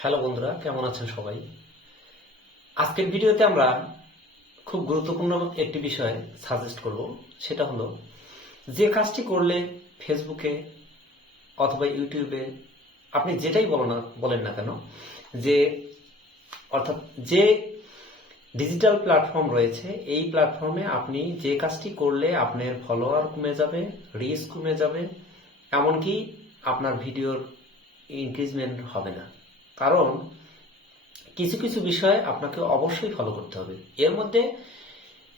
Hello বন্ধুরা, কেমন আছেন সবাই? আজকের ভিডিওতে আমরা খুব গুরুত্বপূর্ণ একটি বিষয় সাজেস্ট করব, সেটা হলো যে কাজটি করলে ফেসবুকে অথবা ইউটিউবে আপনি যেটাই বলো না, বলেন না কেন, যে অর্থাৎ যে ডিজিটাল প্ল্যাটফর্ম রয়েছে, এই প্ল্যাটফর্মে আপনি যে কাজটি করলে আপনার ফলোয়ার কমে যাবে রিচ কমে যাবে, এমনকি আপনার ভিডিওর ইনক্রিজমেন্ট হবে না। কারণ কিছু কিছু বিষয় আপনাকে অবশ্যই ফলো করতে হবে। এর মধ্যে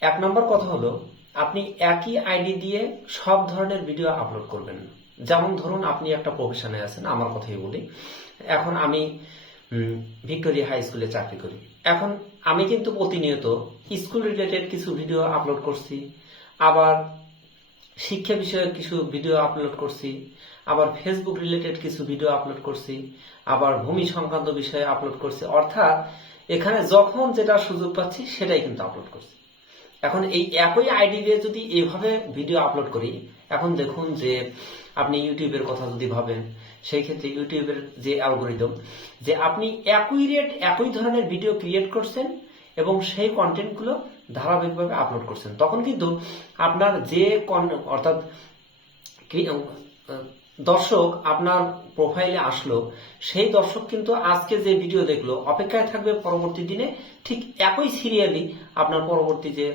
এক নম্বর কথা হলো, আপনি একই আইডি দিয়ে সব ধরনের ভিডিও আপলোড করবেন। যেমন ধরুন, আপনি একটা প্রফেশনে আছেন, আমার কথাই বলি। এখন আমি ভিক্টোরিয়া হাই স্কুলে চাকরি করি। এখন আমি কিন্তু প্রতিনিয়ত স্কুল রিলেটেড কিছু ভিডিও আপলোড করছি। আবার শিক্ষা বিষয়ক কিছু ভিডিও আপলোড করছি, আবার ফেসবুক রিলেটেড কিছু ভিডিও আপলোড করছি, আবার ভূমি সংক্রান্ত বিষয়ে আপলোড করছি। অর্থাৎ, এখানে যখন যেটা সুযোগ পাচ্ছি, সেটাই কিন্তু আপলোড করছি। এখন এই একই আইডি দিয়ে যদি এভাবে ভিডিও আপলোড করি, এখন দেখুন যে আপনি ইউটিউবের কথা যদি ভাবেন, সেই ক্ষেত্রে ইউটিউবের যে অ্যালগোরিদম যে আপনি একই রেট একই ধরনের ভিডিও ক্রিয়েট করছেন এবং সেই কন্টেন্টগুলো ধারাবাহিকভাবে আপলোড করছেন। তখন কিন্তু আপনার যে অর্থাৎ দর্শক আপনার প্রোফাইলে আসলো, সেই দর্শক কিন্তু আজকে যে ভিডিও দেখল, অপেক্ষায় থাকবে পরবর্তী দিনে ঠিক একই সিরিয়ালি আপনার পরবর্তী যে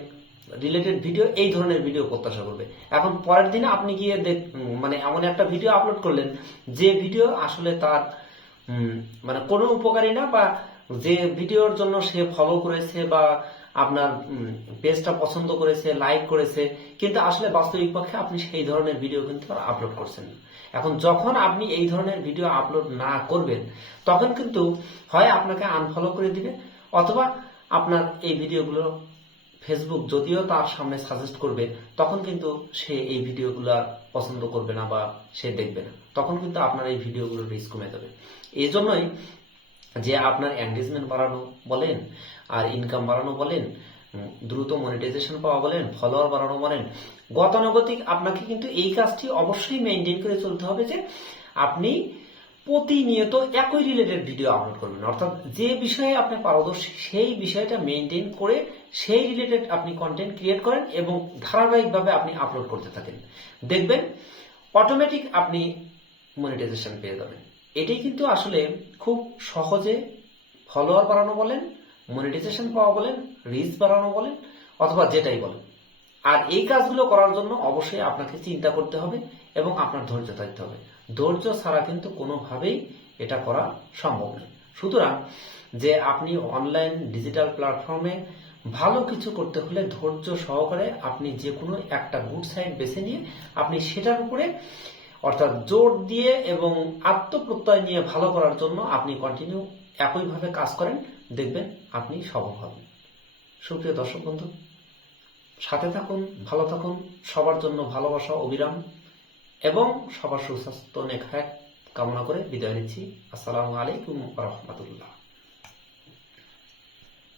রিলেটেড ভিডিও এই ধরনের ভিডিও প্রত্যাশা করবে। এখন পরের দিনে আপনি গিয়ে দেখ মানে এমন একটা ভিডিও আপলোড করলেন, যে ভিডিও আসলে তার মানে কোনো উপকারী না বা যে ভিডিওর জন্য সে ফলো করেছে বা আপনার পেজটা পছন্দ করেছে লাইক করেছে, কিন্তু আসলে বাস্তবিক পক্ষে আপনি সেই ধরনের ভিডিও কিন্তু আপলোড করছেন এখন যখন আপনি এই ধরনের ভিডিও আপলোড না করবেন, তখন কিন্তু হয় আপনাকে আনফলো করে দিবে, অথবা আপনার এই ভিডিওগুলো ফেসবুক যদিও তার সামনে সাজেস্ট করবে, তখন কিন্তু সে এই ভিডিওগুলো পছন্দ করবে না বা সে দেখবে না। তখন কিন্তু আপনার এই ভিডিওগুলোর রিস্ক কমে যাবে। এই জন্যই যে আপনার এঙ্গেজমেন্ট বাড়ানো বলেন আর ইনকাম বাড়ানো বলেন দ্রুত মনিটাইজেশন পাওয়া বলেন ফলোয়ার বাড়ানো বলেন, গতানুগতিক আপনাকে কিন্তু এই কাজটি অবশ্যই মেনটেন করে চলতে হবে যে আপনি প্রতিনিয়ত একই রিলেটেড ভিডিও আপলোড করবেন। অর্থাৎ যে বিষয়ে আপনি পারদর্শী সেই বিষয়টা মেনটেন করে সেই রিলেটেড আপনি কন্টেন্ট ক্রিয়েট করেন এবং ধারাবাহিকভাবে আপনি আপলোড করতে থাকেন। দেখবেন অটোমেটিক আপনি মনিটাইজেশন পেয়ে যাবেন। এটাই কিন্তু আসলে খুব সহজে ফলোয়ার বাড়ানো বলেন মনিটাইজেশন পাওয়া বলেন রিচ বাড়ানো বলেন, অথবা যেটাই বলেন। আর এই কাজগুলো করার জন্য অবশ্যই আপনাকে চিন্তা করতে হবে এবং আপনার ধৈর্য থাকতে হবে। ধৈর্য ছাড়া কিন্তু কোনোভাবেই এটা করা সম্ভব নয়। সুতরাং যে আপনি অনলাইন ডিজিটাল প্ল্যাটফর্মে ভালো কিছু করতে হলে ধৈর্য সহকারে আপনি যে কোনো একটা গুড সাইড বেছে নিয়ে আপনি সেটার উপরে অর্থাৎ জোর দিয়ে এবং আত্মপ্রত্যয় নিয়ে ভালো করার জন্য আপনি কন্টিনিউ একইভাবে কাজ করেন, দেখবেন আপনি সফল হবেন। সুপ্রিয় দর্শক বন্ধু, সাথে থাকুন, ভালো থাকুন, সবার জন্য ভালোবাসা, অবিরাম এবং সবার সুস্বাস্থ্য নেখায় কামনা করে বিদায় নিচ্ছি। আসসালামু আলাইকুম রহমতুল্লাহ।